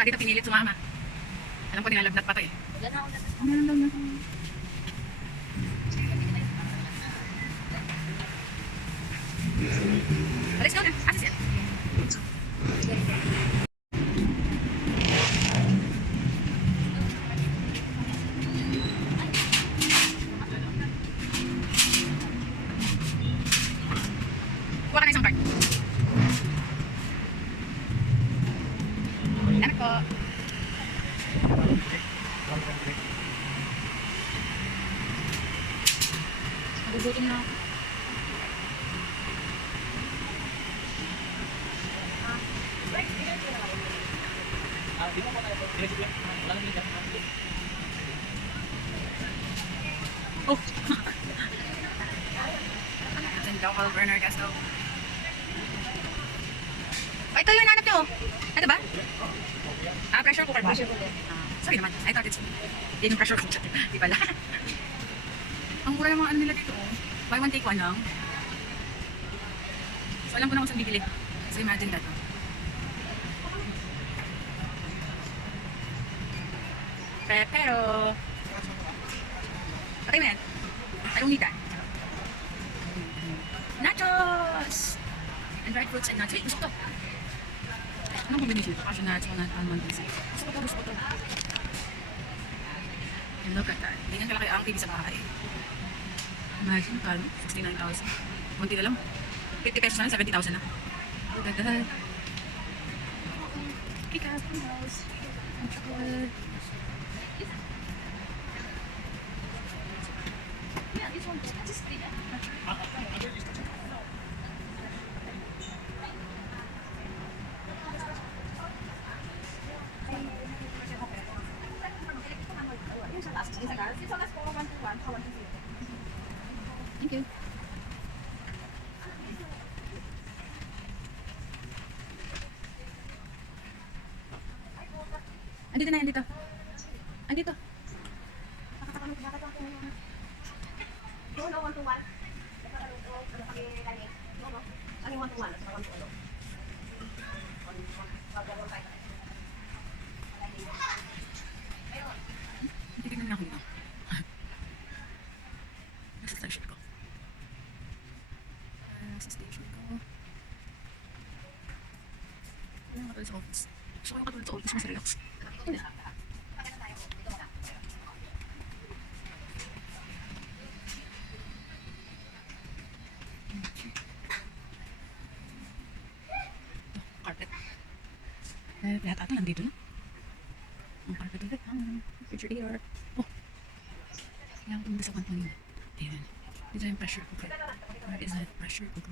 bata dito pinilit sumama. Alam ko nilalagnat pa to eh. Wala na ako na. Meron lang na. Alis ka na. Asis yan. Kuha ka na isang card. Salamat po. Magugutin na ako. Oh! Asan local burner gas stove. Oh, ito yung nanap nyo. Ito ba? Ah, pressure cooker ba? Sorry naman. I thought it's... Yun yung pressure cooker. Di pala. Ang mura ng mga ano nila dito. Oh. Buy one, take one lang. So, alam ko na kung saan bibili. So, imagine that. Pero... Okay mo yan. I don't need that. Nachos! And dried fruits and nuts. Wait, gusto ko to. Anong combination? Cashew nuts, walnut, almond, and seed. Gusto ko to. And look at that. Ganyan kalaki ang TV sa bahay. Imagine, kalo, 69,000. Munti na lang. 50 pesos na lang, 70,000 na. Look at that. Pick up the house. Ang chocolate. Yeah, this one. Just clean it. Thank you. Andito na, andito. Andito. Titignan na ako dito. Nasa station ko. Nasa station ko. Ano yung katulad sa office? Gusto ko yung katulad sa office, mas relax. Carpet. Lahat ata nandito na. Ang carpet ulit. Refrigerator. Oh. Kailangan ko sa kanto nila. Ayan. Dito yung pressure cooker. Where is that pressure cooker?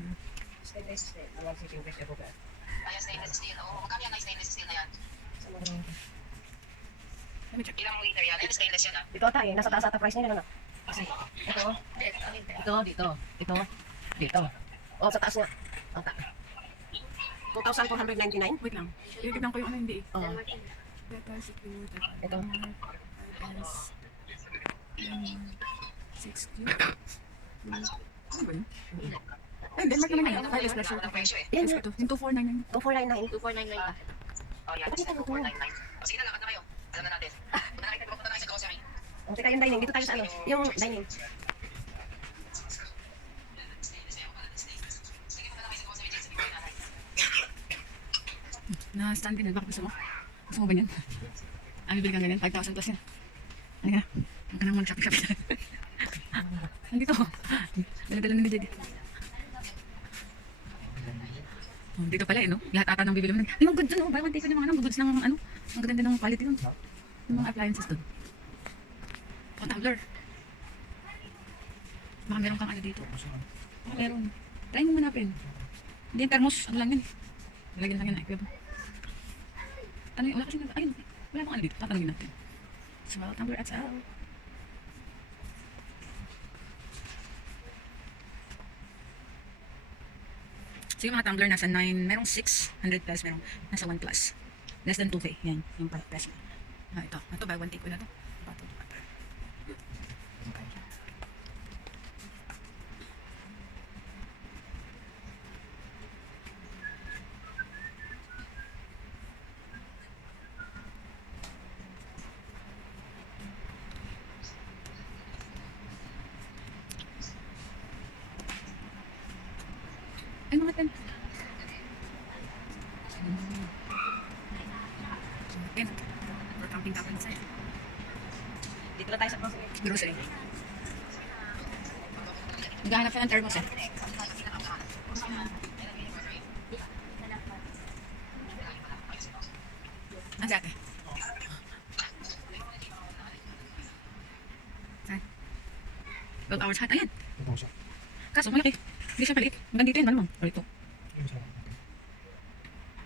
Stainless steel. Ang sitting pressure cooker. Ayan, stainless steel. Oo, magkano yan ang stainless steel na yan? Let me check. Ilang liter yan? Ayan, stainless yan ah. Dito tayo. Nasa taas ata price nila. Ano? Kasi dito. Oh, sa taas nga. Ang taas. 2,499. Wait lang. Tignan ko yung ano hindi eh. Oh. Beta secure. Ito. S. 6Q. Ano ba yun? Ay, Denmark naman yun. Wireless pressure cooker. Yan Yes, nga. ito. Yung 2499. 2499. 2499 ba? Oh, yan. Bakit ano to? 2499. O sige na, lakad na kayo. Alam na natin. Punta na kayo sa grocery. O, teka yung dining. Dito tayo sa ano. Yung dining. Na-stand din. Bakit gusto mo? Gusto mo ba yan? Bibili kang ganyan? 5,000 plus yan. Ano ka? Huwag ka nang mag-shopping. Nandito. Dala-dala na ni Jade. Oh, dito pala eh, no? Lahat ata nang bibili mo. Yung goods dun, no? Buy one take one yung mga goods ng ano. Ang ganda ng quality dun. Yung mga appliances dun. Oh, tumbler. Baka meron kang ano dito. Baka meron. Try mo manapin. Hindi yung thermos. Ano lang yun? Lagyan lang yan. Ano yung, wala kasi, ayun. Wala bang ano dito. Tatanungin natin. Small tumbler at out. So yung mga tumbler nasa 9, merong 600 plus, merong nasa 1 plus. Less than 2K. Yan, yung price. Ah, ito. Ito ba? 1 take ko na to. Bottle water. Okay. Naghahanap siya ng thermos eh. Ang ate. Saan? 12 hours hot. Ayan. Ito siya. Kaso malaki. Hindi siya palit. Hanggang dito yan, malamang. O ito. Yung isa. Okay.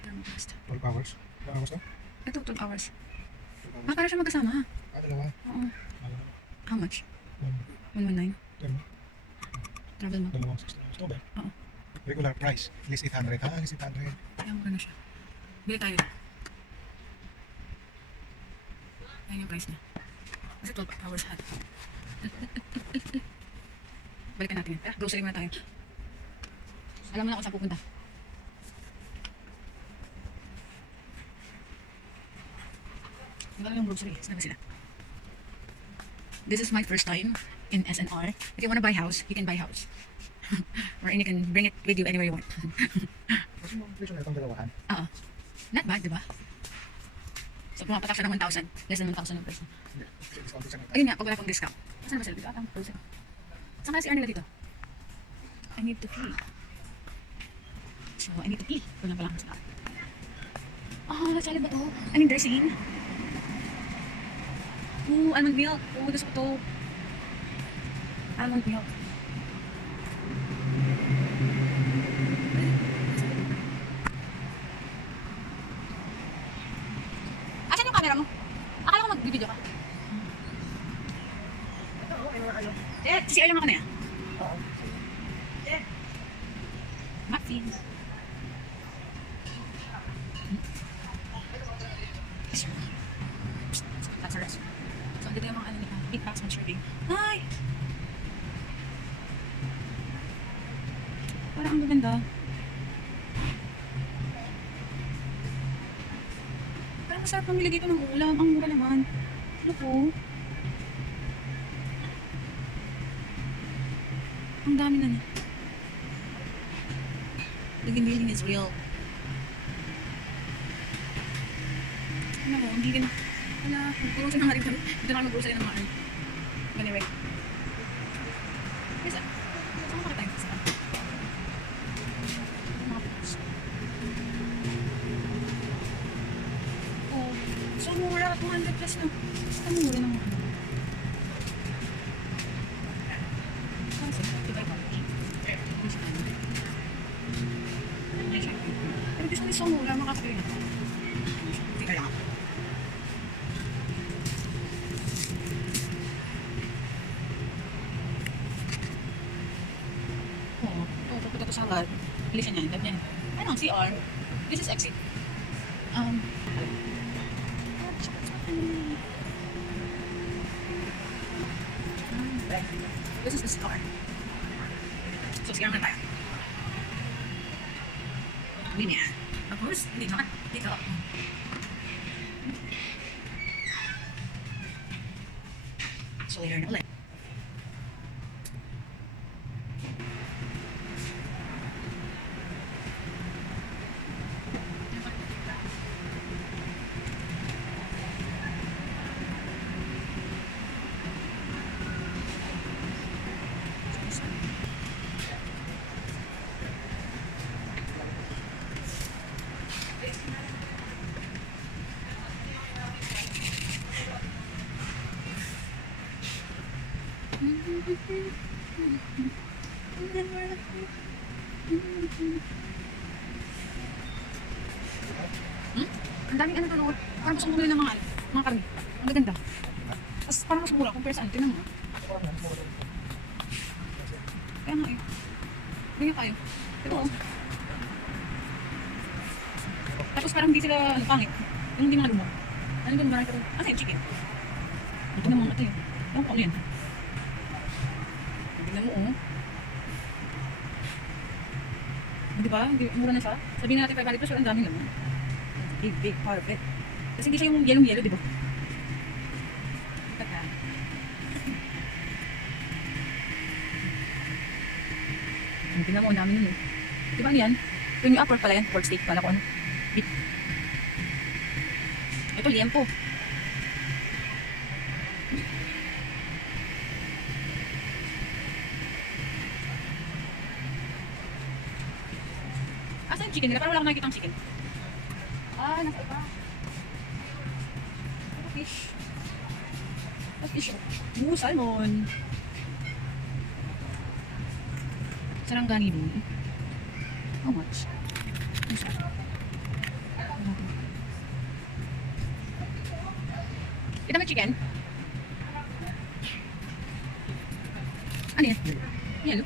Thermoplast. 12 hours. Ilang hours na? Ito, 12 hours. 12 hours. Para siya magkasama. Dalawa. Oo. How much? 119. Dalawa. Travel mo. Dalawang 60 hours. Ito ba? Oo. Regular price. At least 800. At least 800. Kaya mura na siya. Bili tayo. Ayan yung price niya. Kasi 12 hours hot. Balikan natin yan. Grocery muna tayo. Alam mo na kung saan pupunta. Ang yung grocery. Saan ba sila? This is my first time in SNR. If you wanna buy house, you can buy house. Or you can bring it with you anywhere you want. Kasi mo, presyo na itong dalawahan. Oo. Not bad, di ba? So, pumapatak siya ng 1,000. Less than 1,000 ang price. Kasi discount siya ng Ayun nga, pag wala pang discount. Saan ba sila dito? Ang frozen. Saan kaya si Arnella dito? I need to pee. So, I need to pee. Wala pala akong sila. Oh, salad ba to? I mean, dressing. Ooh, almond milk. Oh, gusto ko to. Almond milk. Asan yung camera mo? Akala ko mag-video ka. Ito, ay mga ano. Si Ayla nga ka na yan. Oo. Muffins. That's a restaurant. So, andito yung mga ano nila. Big box ng serving. Ay! Parang ang maganda. Parang masarap pamili dito ng ulam. Ang mura naman. Ano po? Ang dami na niya. The giniling is real. Ano mo, hindi rin. Wala, mag-grocery na nga rin kami. Dito na kami mag-grocery ng mga ano. Anyway. Yes, saan mo tayo? Saan? Mga books. Oh, so mura. 200 plus na. Basta mura ng mga ano. Kasi, diba yung mga pero gusto ni so mura, makakabili na. Hindi kaya ako. Oo, pupunta to sa agad. Bilisan niya, dab niya. Ano ang CR? This is exit. This is the CR. So, CR na tayo. Linya. Tapos, dito ka. Dito. So, later na ulit. Ang daming ano doon, parang mas mura ng mga karne. Ang gaganda. Tapos parang mas mura compare sa ano, tinan mo. Kaya nga eh. Ganyan tayo. Ito oh. Tapos parang hindi sila ano, pangit. Yung hindi mga lumog. Ano doon marami pero, ano yung chicken? Ito naman ito yun. Ewan ko ano yan. Tignan mo oh. Diba? Mura na siya. Sabihin natin 500 pesos, ang dami naman. Big carpet. Kasi hindi siya yung yellow-yellow, diba? Kata. Tingnan mo, ang dami nun eh. Diba ano yan? Ito yung upward pala yan, pork steak pala ko ano. Beef. Ito, liempo. Asa yung chicken nila? Parang wala akong nakikita ang chicken. Ah, nasa iba. Ano fish? Ano fish? Salmon. Sarangani mo. How much? Kita mo chicken? Ano yan? Yellow?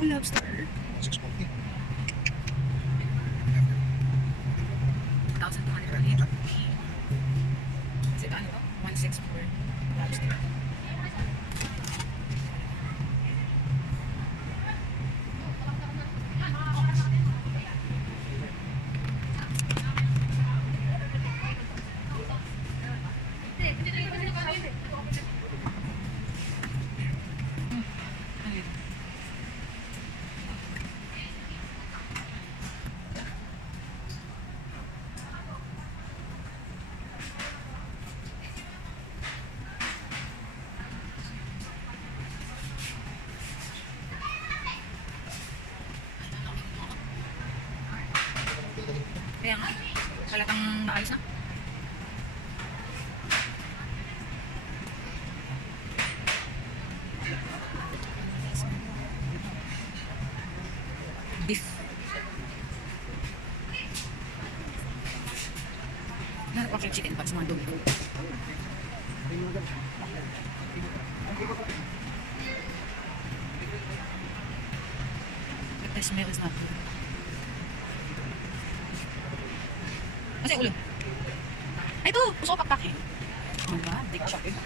Oh, lobster. 640. 1,200 ulit. Kasi ano to? 164 lobster. Ano ito? Kaya nga, halatang naayos na. Beef. Narap ako yung chicken pa sa mga dumi. But the smell is not good. Kasi ulo. Ay, ito! Gusto ko pakpak eh. Oh my God, big shop eh.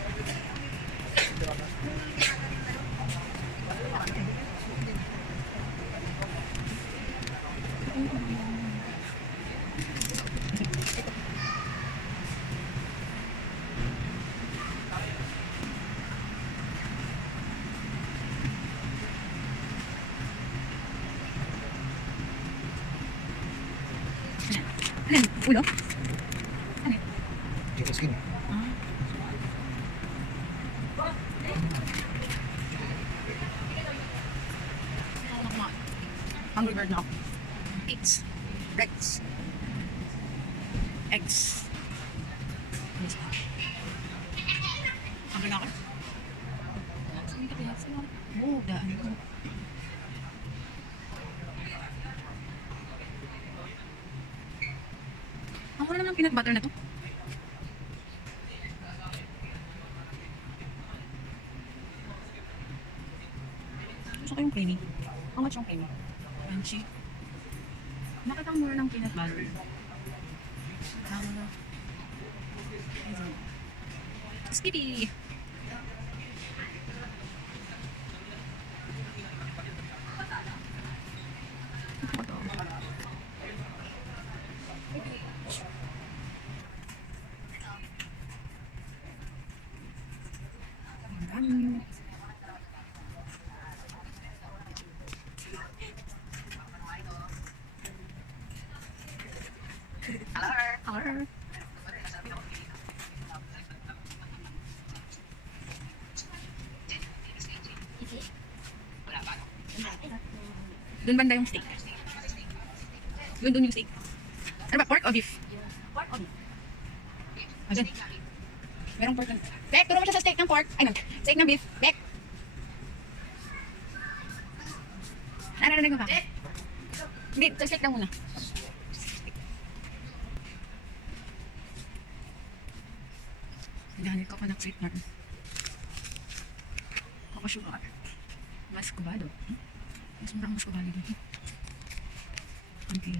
Ano yan? Ulo? Ano yan? Chicken skin. Ah. Hungry bird na ako. Eggs. Breads. Eggs. Hungry na ako. Oh, daan ko. Ang mura naman ng peanut butter na to. Gusto ko yung creamy. How much yung creamy? Crunchy. Bakit ang mura ng peanut butter? Skippy! Ano to? Ang dami. Hello. Doon banda yung steak. Doon yung steak. Ano ba? Pork o beef? Pork o beef? Ah, dyan. Merong pork. Bek, turo mo siya sa steak ng pork. Ay, no. Steak ng beef. Bek. Narinig mo pa? Hindi, sa steak lang muna. Dahil ko pa ng sweet corn. Ako sugar. Mascovado. Mas murang mascovado dito. Okay.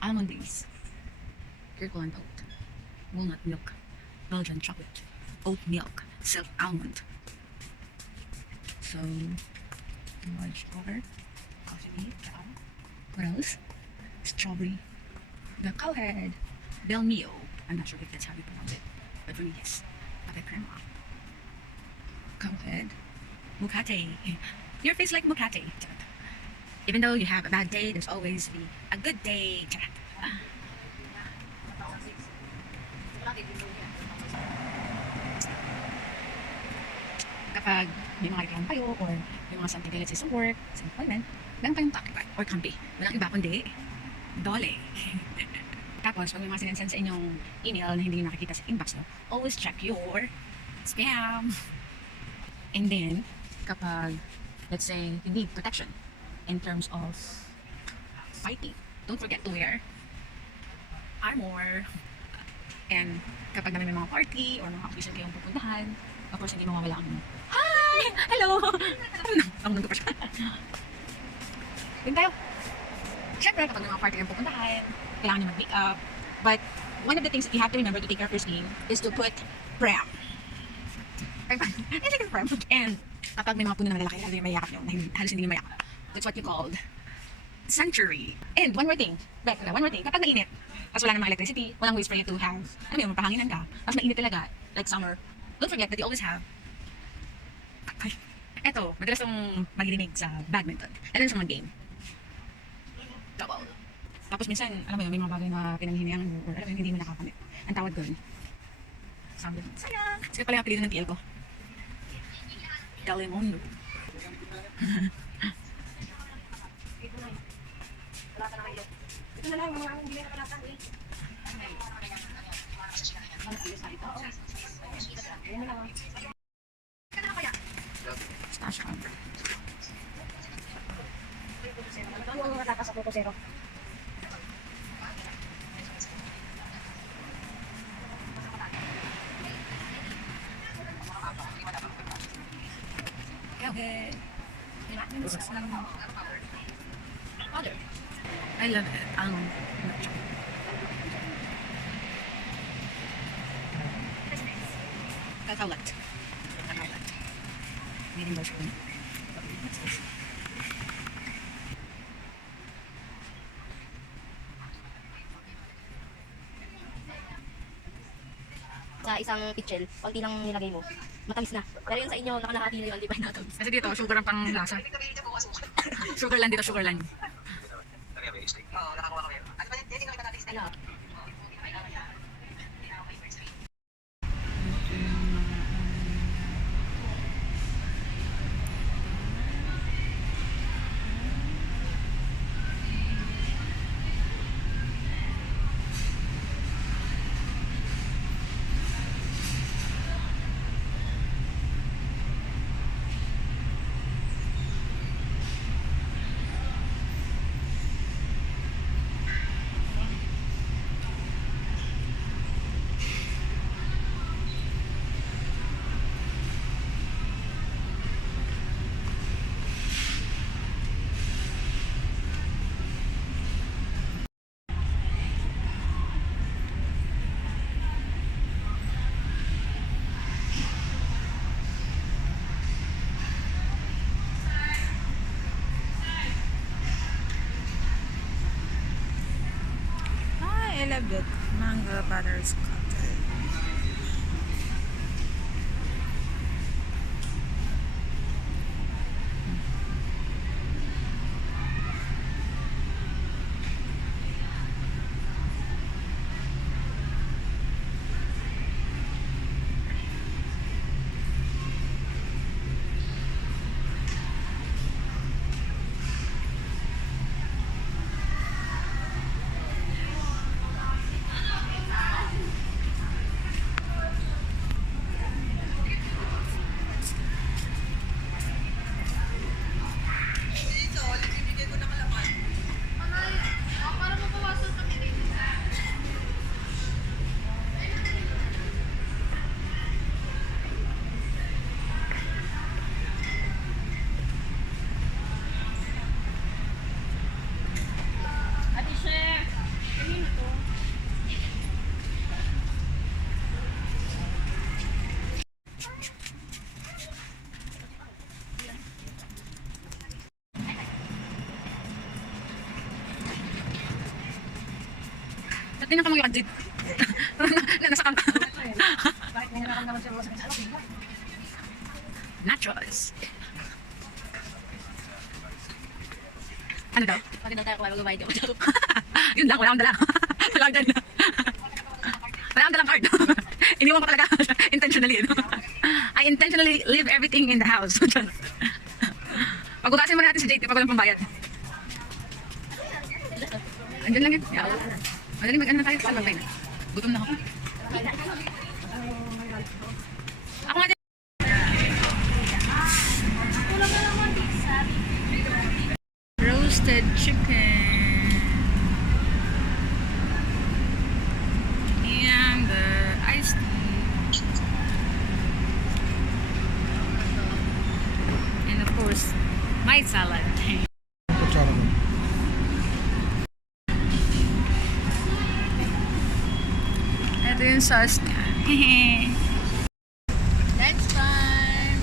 Almond base. Kirkland oat, walnut milk, Belgian chocolate, oat milk, silk almond. So, large order, coffee bean, what else? Strawberry, the cowhead, Del Mio. I'm not sure if that's how you pronounce it, but for me, yes. Pate crema, cowhead, mukate. Your face like mukate. Charot. Even though you have a bad day, there's always be a good day. Charot. Kapag may mga reklamo kayo or may mga something related sa work, sa employment, meron kayong talkie or kampi. Walang iba kundi dole. Tapos, pag may mga sinensend sa inyong email na hindi nyo nakikita sa inbox nyo, always check your spam. And then, kapag, let's say, you need protection in terms of fighting, don't forget to wear armor. And kapag naman may mga party or mga occasion kayong pupuntahan, of course, hindi mawawala ang hi! Hello! Ang nandun pa siya. Yun tayo. Siyempre, kapag may mga party kayong pupuntahan, kailangan nyo mag-makeup. But one of the things that you have to remember to take care of your skin is to put pram. It's like a pram. And kapag may mga puno na malalaki, halos yung mayakap nyo, halos hindi nyo mayakap. That's what you called sanctuary. And one more thing, one more thing, kapag mainit, tapos wala namang electricity, walang ways for you to have, ano yun, mapahanginan ka, tapos mainit talaga, like summer, don't forget that you always have, eto, madalas yung maririnig sa badminton, alam sa mga game, double. Tapos minsan, alam mo yun, may mga bagay na pinanghinihan mo, or alam mo yun, hindi mo nakakamit. Ang tawag doon, sabi, sayang, sikat pala yung apelido ng TL ko. Telemundo. Ito na lang, mga hindi na palatan eh. Stash on. Ano ang mga takas sa Coco Zero? Okay. Father. I love it. Milk chocolate. Kakaulat. Kakaulat. Made in Belgium. What's this? Sa isang pitchel, konti lang nilagay mo, matamis na. Pero yun sa inyo, nakalahati na yun, di ba natamis? Kasi dito, sugar ang pang lasa. Sugar lang dito, sugar lang. Oo, nakakuha kami. Ano ba yun? Hindi nakita natin Ano? I love it. Mango butterscotch. At tinan ka mo yung adjit. Nasakang ka. Bakit may nararamdaman siya masakit sa ano? Nachos. Ano daw? Bakit daw tayo kumain mag-bayad ako? Yun lang, wala akong dala. Wala akong dala. Wala akong dalang card. Iniwan ko talaga intentionally. No? I intentionally leave everything in the house. Pag-ugasin mo natin si JT pag walang pambayad. Andyan lang yan. Yeah. Madali mag-ano na tayo. Saan mag-tayo? Gutom na ako. Ako nga din. Roasted chicken. And the iced tea. And of course, my salad. Kutsara mo. Ito yung sauce niya. Next time.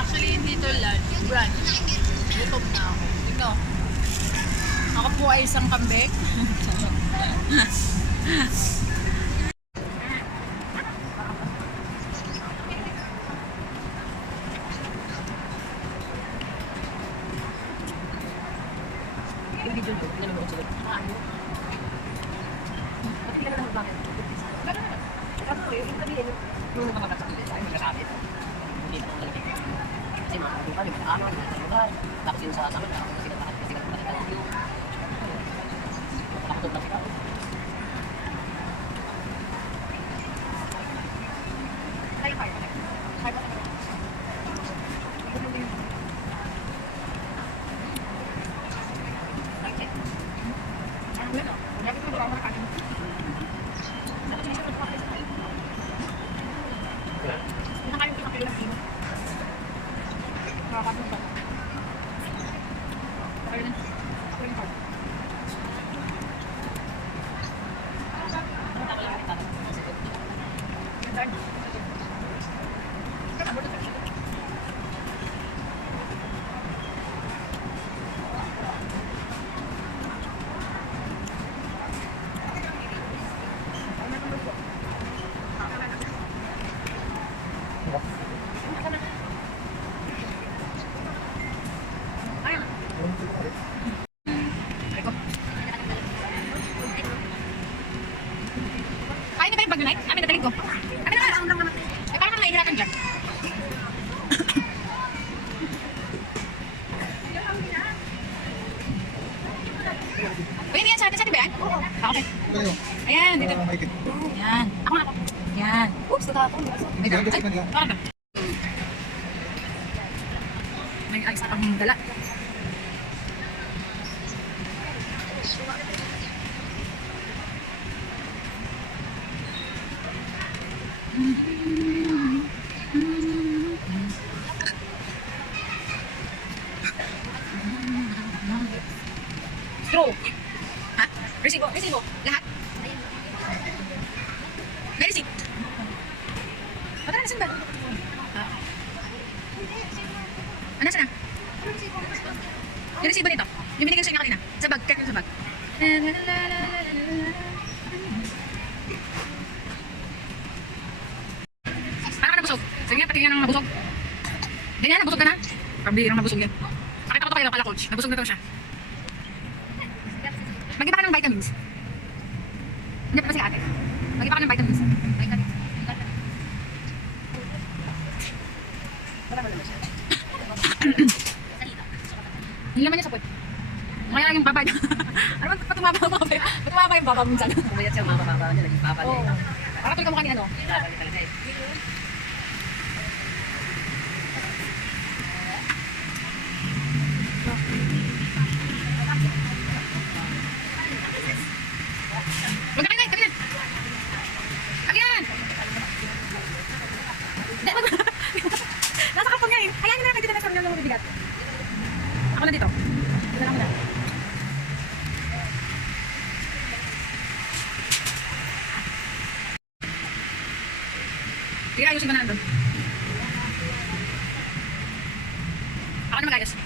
Actually, hindi to lunch. Brunch. Gutom na ako. Ikaw. Ako po ay isang kambing. Yung video ko, nanonood sila. Bakit hindi ka na bakit? Kasi yung sabihin, yung magkakasakit, ay magkasakit. Hindi na talaga. Kasi mga kapatid pa, may ano, may lugar. Tapos yung sa saman, kasi nagpapalitan. Nakaputok lang sila. Kain na ba yung bag night? Amin, natalig ko. Amin na. Eh, parang nahihirapan dyan. Uy, hindi yan sa atin. Sa atin ba yan? Oo. Ah, okay. Ano? Ayan, dito. Mahigit. Yan. Ako na ako. Yan. Oops, natapon. Wait lang. Hindi, Ay, hindi. parang ba? May ayos na pang dala. Straw. Ha? Resibo? Resibo? Lahat? May receipt? Patara na saan ba? Ah. Ano saan na? Yung resibo nito? Yung binigay sa inyo kanina? Sa bag? Kaya sa bag? Parang ka nabusog. Sige, patingin ng nabusog. Ganyan, nabusog ka na? Pambihirang nabusog yan. Pakita ko to kayo, kala coach. Nabusog na to siya. Magiba ka ng vitamins. Hindi pa kasi ate. Magiba ka ng vitamins. Vitamins. Yung laman niya sa pot. Kaya lang yung baba niya. Ano ba? Ba't tumaba yung baba minsan? Kumayat siya mga mababa niya, naging papa niya. Para tuloy ka mukha ni ano. Kailangan niya talaga eh. Magkakain na, kami na. Kami yan! Hindi, nasa kapag nga eh. Hayaan nyo na, dito na sa mga mabibigat. Ako na dito. Dito na ako na. Sige, ayusin ko na nandun. Ako na mag-ayos.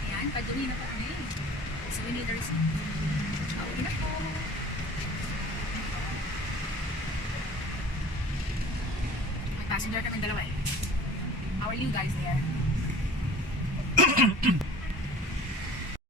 Ayan, padumi na po kami. So we need the receipt. Okay na po. May passenger kami dalawa eh. How are you guys there?